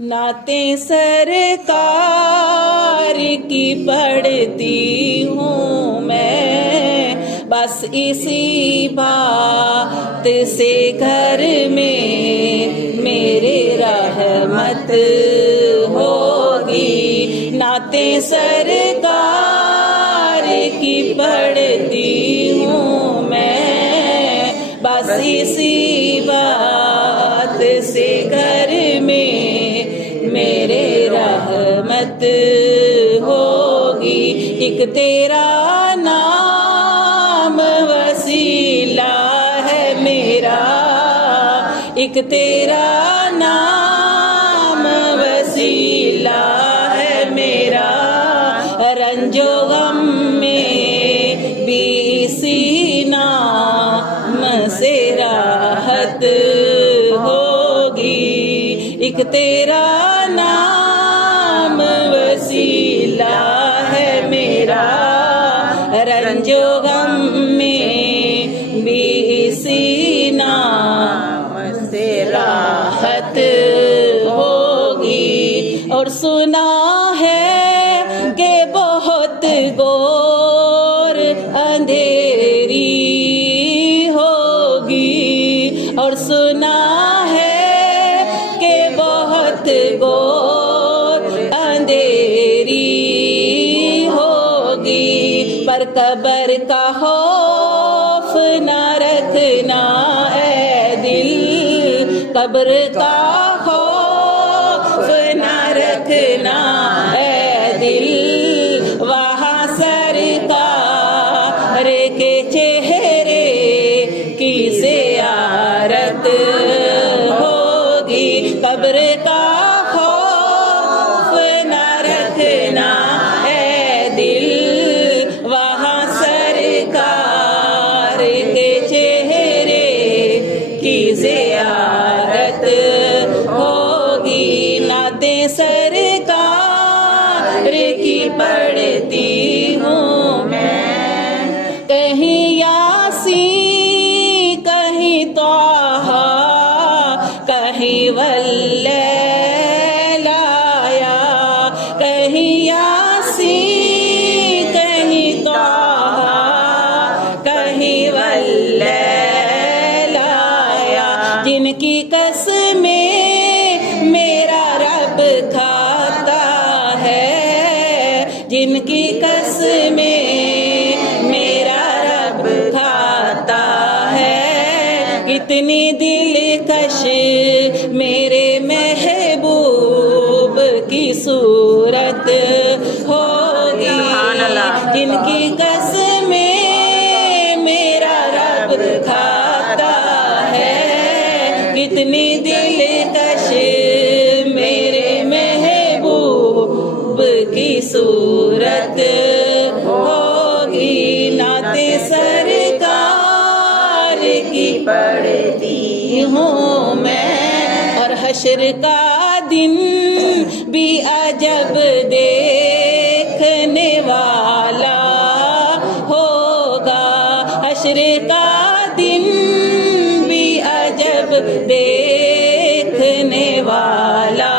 नाते सरकार की पढ़ती हूँ मैं, बस इसी बात से घर में मेरे रहमत होगी। नाते सरकार की पढ़ती हूँ मैं, बस इसी बात से घर में मेरे रहमत होगी। एक तेरा नाम वसीला है मेरा, एक तेरा नाम वसीला है मेरा, रंजो गम में भी इसी नाम से राहत होगी। एक तेरा नाम वसीला है मेरा, रंजो गम में भी इसी नाम से राहत होगी। और सुना है कि बहुत घोर अंधेरी होगी, और सुना है कि बहुत घोर अंधेरी होगी, पर कब्र का खौफ न रखना ऐ दिल, कब्र का खौफ न रखना ऐ दिल, वहाँ सरकार के चेहरे की ज़ियारत होगी। कब्र का खौफ न रखना ऐ दिल, वहाँ सरकार के चेहरे की ज़ियारत होगी। नाते सरकार की पढ़ती हूँ मैं, कहीं यासीन कहीं तोहा कहीं वल्लैलाया, कहीं यासीन कहीं तोहा कहीं वल्लैलाया, जिनकी कसमें मेरा रब खाता है, जिनकी कसमें मेरा रब खाता है, कितनी दिलकश मेरे महबूब की सूरत होगी, जिनकी कसमें मेरा रब खाता है, कितनी दिलकश मेरे महबूब की सूरत होगी। नाते सरकार की पढ़ती हूँ मैं, और हश्र का दिन भी अजब देखने वाला होगा, हश्र का दिन भी अजब देखने वाला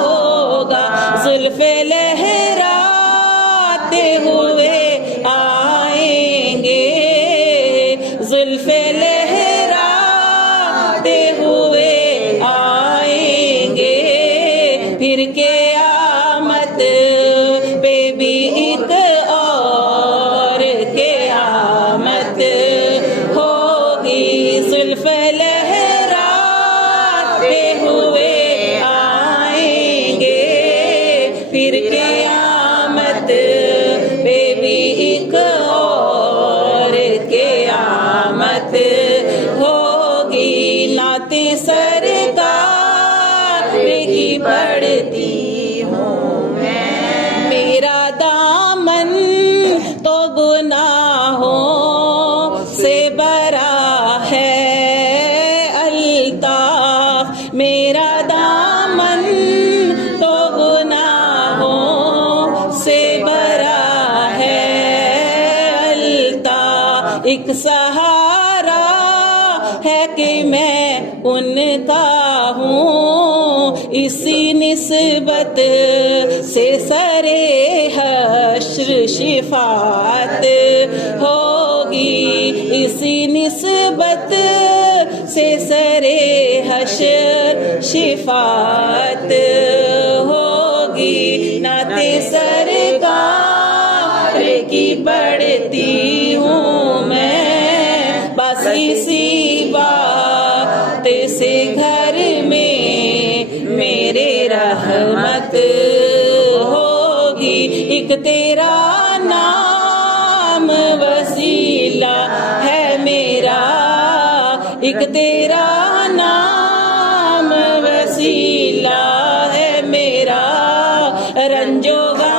होगा। जुल्फ़े लहराते हुए आएंगे, जुल्फ़े लहराते हुए आएंगे, फिर क़यामत पे भी एक और क़यामत होगी। जुल्फ़े लहराते हुए आएंगे, फिर क़यामत पे भी एक और क़यामत होगी। नाते सरकार की पढ़ती हूँ मैं, मेरा दामन तो गुनाहों से भरा है अल्ताफ, मेरा दामन तो गुनाहों से भरा है अल्ताफ। एक सहारा है कि मैं उनका हूँ, इसी निस्बत से सरे हश्र शिफात होगी, इसी निस्बत से सरे हश्र शिफात होगी। नाते सरकार की पढ़ती हूँ मैं, बस इसी बात से घर में मेरे रहमत होगी। एक तेरा नाम वसीला है मेरा, एक तेरा नाम वसीला है मेरा, रंजोगा